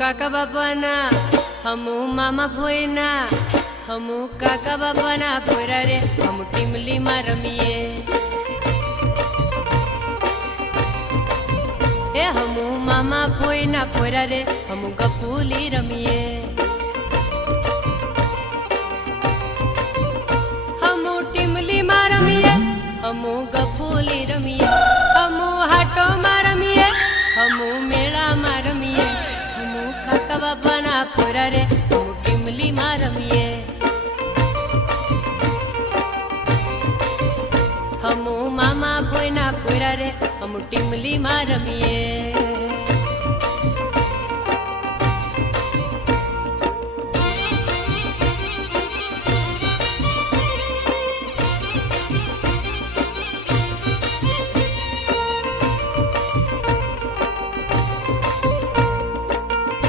काका बापाना हमू मामा भोयना हमू काका बापाना फोरा रे हम टीमली में रमीए ए हमू मामा भोयना फोरा रे हम गपूली रमीए हमू टीमली में रमीए हमू गपूली रमीए हमू हाटो में रमीए हमू मेला में रमीए हमू काका बापाना फोरा रे हम टीमली में रमीए हमू मामा भोयना फोरा रे हम टीमली में रमीए।